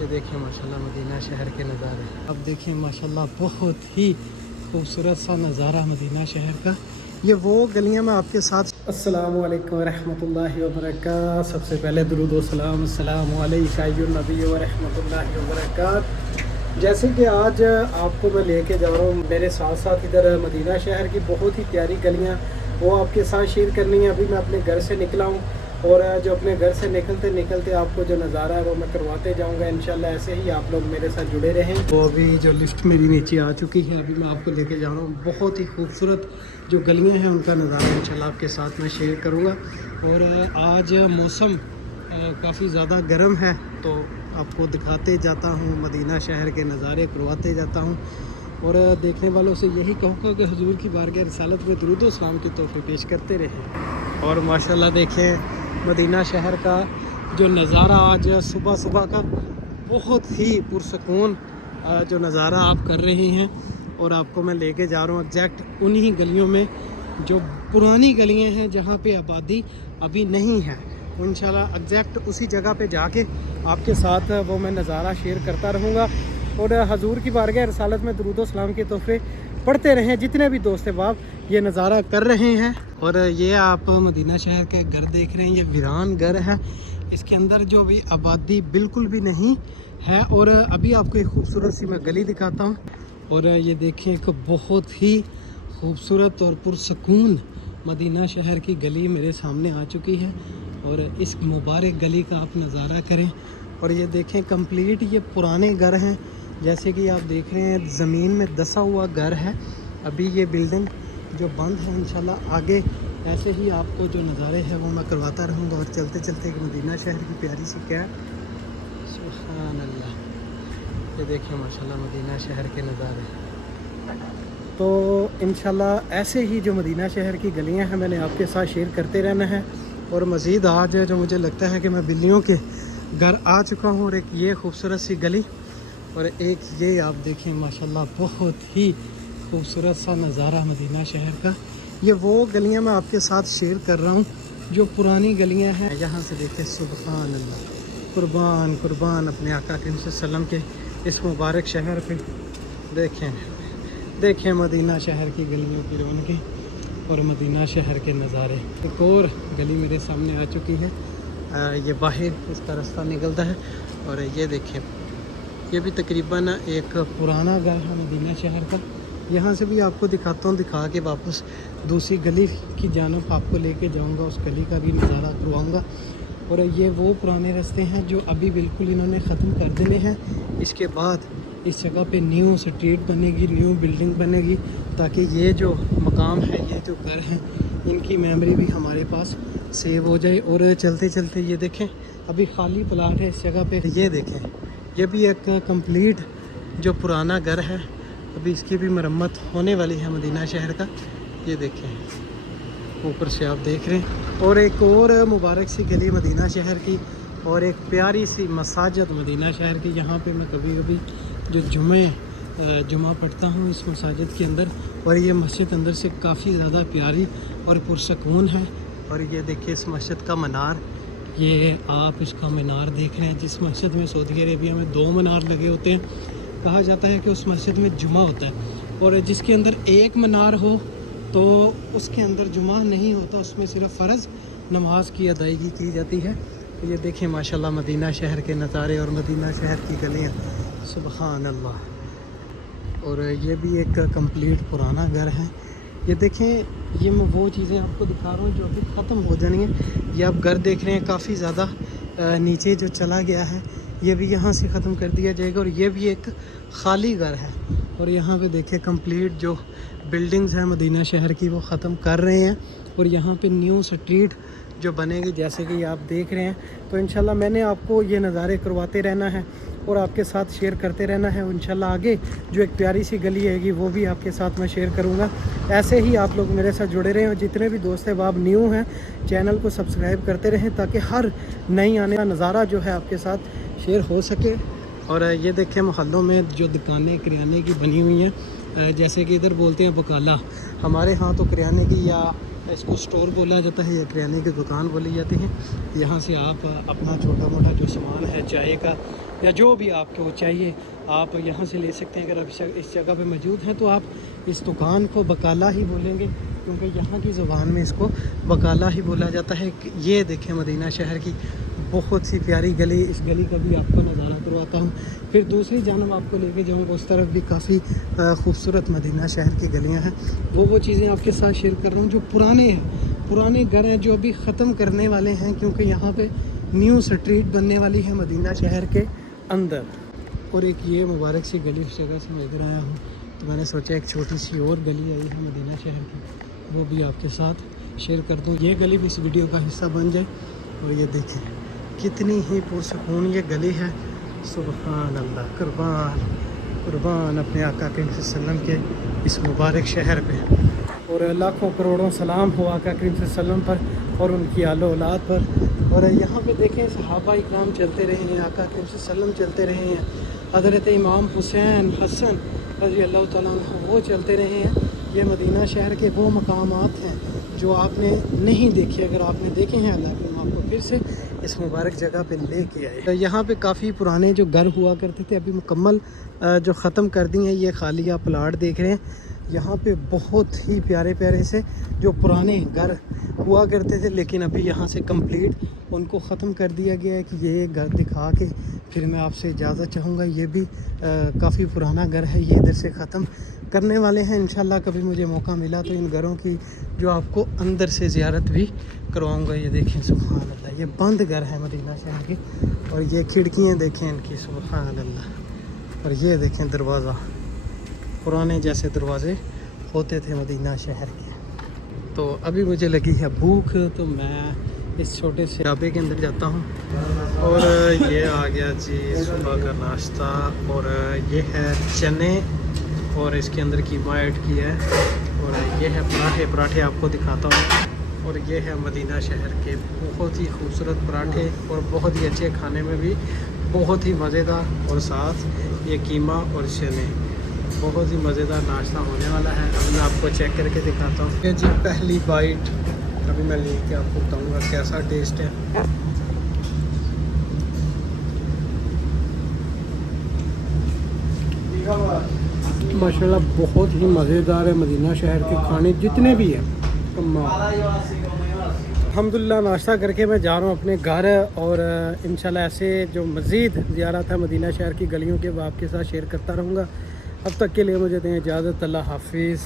ये देखिए माशाल्लाह मदीना शहर के नज़ारे। अब देखिए माशाल्लाह बहुत ही खूबसूरत सा नज़ारा मदीना शहर का। ये वो गलियां मैं आपके साथ। अस्सलामु अलैकुम रहमतुल्लाहि व बरकातहू। सबसे पहले दुरूद व सलाम अस्सलामु अलैका अय्युहन नबी व रहमतुल्लाहि व बरकातहू। जैसे कि आज आपको मैं लेके जा रहा हूँ मेरे साथ साथ इधर मदीना शहर की बहुत ही प्यारी गलियाँ, वो आपके साथ शेयर करनी है। अभी मैं अपने घर से निकला हूँ और जो अपने घर से निकलते निकलते आपको जो नज़ारा है वो मैं करवाते जाऊंगा इंशाल्लाह। ऐसे ही आप लोग मेरे साथ जुड़े रहें। तो अभी जो लिफ्ट मेरी नीचे आ चुकी है, अभी मैं आपको लेके जा रहा हूँ। बहुत ही खूबसूरत जो गलियां हैं उनका नज़ारा इंशाल्लाह आपके साथ मैं शेयर करूँगा। और आज मौसम काफ़ी ज़्यादा गर्म है, तो आपको दिखाते जाता हूँ, मदीना शहर के नज़ारे करवाते जाता हूँ। और देखने वालों से यही कहूँगा कि हुजूर की बारगाह रिसालत में दुरूद व सलाम की तोहफ़े पेश करते रहें। और माशाल्लाह देखें मदीना शहर का जो नज़ारा आज सुबह सुबह का बहुत ही पुरसकून जो नज़ारा आप कर रहे हैं। और आपको मैं लेके जा रहा हूँ एग्जैक्ट उन्हीं गलियों में जो पुरानी गलियाँ हैं जहाँ पे आबादी अभी नहीं है। इंशाल्लाह एग्जैक्ट उसी जगह पे जाके आपके साथ वो मैं नज़ारा शेयर करता रहूँगा। और हजूर की बारगाह रसालत में दुरूद व सलाम के तोहफ़े पढ़ते रहें जितने भी दोस्त बाब ये नज़ारा कर रहे हैं। और ये आप मदीना शहर के घर देख रहे हैं, ये वीरान घर है, इसके अंदर जो भी आबादी बिल्कुल भी नहीं है। और अभी आपको एक खूबसूरत सी मैं गली दिखाता हूँ। और ये देखें एक बहुत ही खूबसूरत और पुरसकून मदीना शहर की गली मेरे सामने आ चुकी है। और इस मुबारक गली का आप नज़ारा करें। और ये देखें कंप्लीट ये पुराने घर हैं, जैसे कि आप देख रहे हैं ज़मीन में दसा हुआ घर है। अभी ये बिल्डिंग जो बंद है, इंशाल्लाह आगे ऐसे ही आपको जो नज़ारे हैं वो मैं करवाता रहूँगा। और चलते चलते एक मदीना शहर की प्यारी सी क्या सुभान अल्लाह, ये देखिए माशाल्लाह मदीना शहर के नज़ारे। तो इंशाल्लाह ऐसे ही जो मदीना शहर की गलियां हैं मैंने आपके साथ शेयर करते रहना है। और मज़ीद आज जो मुझे लगता है कि मैं बिल्लियों के घर आ चुका हूँ। और एक ये खूबसूरत सी गली और एक ये आप देखें माशाल्लाह बहुत ही खूबसूरत सा नज़ारा मदीना शहर का। ये वो गलियां मैं आपके साथ शेयर कर रहा हूँ जो पुरानी गलियां हैं। यहाँ से देखें सुभान अल्लाह, कुर्बान कुर्बान अपने आका करीम सल्लल्लाहु अलैहि वसल्लम के इस मुबारक शहर पे देखें मदीना शहर की गलियों की रौनकें और मदीना शहर के नज़ारे। एक और गली मेरे सामने आ चुकी है, ये बाहर इसका रास्ता निकलता है। और ये देखें ये भी तकरीबन एक पुराना घर है मदीना शहर का। यहाँ से भी आपको दिखाता हूँ, दिखा के वापस दूसरी गली की जानब आपको लेके जाऊँगा, उस गली का भी नज़ारा करवाऊँगा। और ये वो पुराने रास्ते हैं जो अभी बिल्कुल इन्होंने ख़त्म कर देने हैं। इसके बाद इस जगह पे न्यू स्ट्रीट बनेगी, न्यू बिल्डिंग बनेगी, ताकि ये जो मकाम है, ये जो घर हैं, इनकी मेमोरी भी हमारे पास सेव हो जाए। और चलते चलते ये देखें अभी खाली प्लाट है इस जगह पे। ये देखें ये भी एक कंप्लीट जो पुराना घर है, अभी इसकी भी मरम्मत होने वाली है मदीना शहर का। ये देखें ऊपर से आप देख रहे हैं। और एक और मुबारक सी गली मदीना शहर की और एक प्यारी सी मसाजिद मदीना शहर की। यहाँ पे मैं कभी कभी जो जुमा पढ़ता हूँ इस मसाजिद के अंदर। और ये मस्जिद अंदर से काफ़ी ज़्यादा प्यारी और पुरसकून है। और ये देखिए इस मस्जिद का मीनार, ये आप इसका मीनार देख रहे हैं। जिस मस्जिद में सऊदी अरेबिया में 2 मीनार लगे होते हैं, कहा जाता है कि उस मस्जिद में जुमा होता है। और जिसके अंदर एक मीनार हो तो उसके अंदर जुमा नहीं होता, उसमें सिर्फ फ़र्ज़ नमाज की अदायगी की जाती है। तो ये देखें माशाल्लाह मदीना शहर के नज़ारे और मदीना शहर की गलियाँ सुभान अल्लाह। और ये भी एक कंप्लीट पुराना घर है। ये देखें ये मैं वो चीज़ें आपको दिखा रहा हूँ जो अभी ख़त्म हो जानी है। ये आप घर देख रहे हैं काफ़ी ज़्यादा नीचे जो चला गया है, ये भी यहाँ से ख़त्म कर दिया जाएगा। और ये भी एक खाली घर है। और यहाँ पे देखिए कंप्लीट जो बिल्डिंग्स हैं मदीना शहर की वो ख़त्म कर रहे हैं। और यहाँ पे न्यू स्ट्रीट जो बनेगी जैसे कि आप देख रहे हैं। तो इंशाल्लाह मैंने आपको ये नज़ारे करवाते रहना है और आपके साथ शेयर करते रहना है। इंशाल्लाह आगे जो एक प्यारी सी गली हैगी वो भी आपके साथ मैं शेयर करूँगा। ऐसे ही आप लोग मेरे साथ जुड़े रहें और जितने भी दोस्त हैं आप न्यू हैं चैनल को सब्सक्राइब करते रहें ताकि हर नई आने का नज़ारा जो है आपके साथ शेयर हो सके। और ये देखें मोहल्लों में जो दुकानें किराने की बनी हुई हैं, जैसे कि इधर बोलते हैं बकाला, हमारे यहाँ तो किराने की या اس کو स्टोर बोला जाता है या किराने की दुकान बोली जाती है। यहाँ से आप अपना छोटा मोटा जो सामान है चाय का या जो भी आपको चाहिए आप यहाँ से ले सकते हैं। अगर आप इस जगह पे मौजूद हैं तो आप इस दुकान को बकाला ही बोलेंगे, क्योंकि यहाँ की ज़ुबान में इसको बकाला ही बोला जाता है। ये देखें मदीना शहर की बहुत सी प्यारी गली, इस गली का भी आपको नज़ारा करवाता हूँ। फिर दूसरी जानब आपको लेके जाऊँगा, उस तरफ भी काफ़ी खूबसूरत मदीना शहर की गलियाँ हैं। वो चीज़ें आपके साथ शेयर कर रहा हूँ जो पुराने घर हैं, जो अभी ख़त्म करने वाले हैं, क्योंकि यहाँ पे न्यू स्ट्रीट बनने वाली है मदीना शहर के अंदर। और एक ये मुबारक सी गली, उस जगह से मैं इधर आया हूँ तो मैंने सोचा एक छोटी सी और गली आई है मदीना शहर की, वो भी आपके साथ शेयर कर दूँ। ये गली भी इस वीडियो का हिस्सा बन जाए। और ये देखें कितनी ही पुरसकून ये गली है। सुबहान अल्लाह, कुर्बान अपने आका करीम सल्लल्लाहु अलैहि वसल्लम के इस मुबारक शहर पे। और लाखों करोड़ों सलाम हो आका करीम सल्लल्लाहु अलैहि वसल्लम पर और उनकी आलो औलाद पर। और यहाँ पे देखें सहाबा इकराम चलते रहे हैं, आका करीम सल्लल्लाहु अलैहि वसल्लम चलते रहे हैं, हज़रत इमाम हुसैन हसन रज़ी अल्लाह तआला अन्हु वो चलते रहे हैं। ये मदीना शहर के वो मकामात हैं जो आपने नहीं देखे। अगर आपने देखे हैं अल्लाह के आपको फिर से इस मुबारक जगह पे लेके आए। तो यहाँ पे काफ़ी पुराने जो घर हुआ करते थे अभी मुकम्मल जो ख़त्म कर दिए हैं। ये खाली आप प्लाट देख रहे हैं। यहाँ पे बहुत ही प्यारे प्यारे से जो पुराने घर हुआ करते थे, लेकिन अभी यहाँ से कंप्लीट उनको ख़त्म कर दिया गया है। कि ये घर दिखा के फिर मैं आपसे इजाज़त चाहूँगा। ये भी काफ़ी पुराना घर है, ये इधर से ख़त्म करने वाले हैं इंशाल्लाह। कभी मुझे मौका मिला तो इन घरों की जो आपको अंदर से ज़ियारत भी करवाऊँगा। ये देखें सुभान अल्लाह, ये बंद घर है मदीना शहर की। और ये खिड़कियाँ देखें इनकी, सुभान अल्लाह। और ये देखें दरवाज़ा, पुराने जैसे दरवाज़े होते थे मदीना शहर के। तो अभी मुझे लगी है भूख, तो मैं इस छोटे से ढाबे के अंदर जाता हूँ। और ये आ गया जी सुबह का नाश्ता। और ये है चने और इसके अंदर कीमा ऐड किया है। और ये है पराठे आपको दिखाता हूँ। और ये है मदीना शहर के बहुत ही खूबसूरत पराठे और बहुत ही अच्छे, खाने में भी बहुत ही मज़ेदार। और साथ ये कीमा और चने, बहुत ही मज़ेदार नाश्ता होने वाला है। अभी मैं आपको चेक करके दिखाता हूँ। ये जी पहली बाइट अभी मैं लेके आपको बताऊँगा कैसा टेस्ट है। माशाल्लाह बहुत ही मज़ेदार है। मदीना शहर के खाने जितने भी हैं अल्हम्दुलिल्लाह नाश्ता करके मैं जा रहा हूँ अपने घर। और इंशाल्लाह ऐसे जो मज़ीद ज़ियारत है मदीना शहर की गलियों के वो आपके साथ शेयर करता रहूँगा। अब तक के लिए मुझे दें इजाज़त। अल्लाह हाफिज़।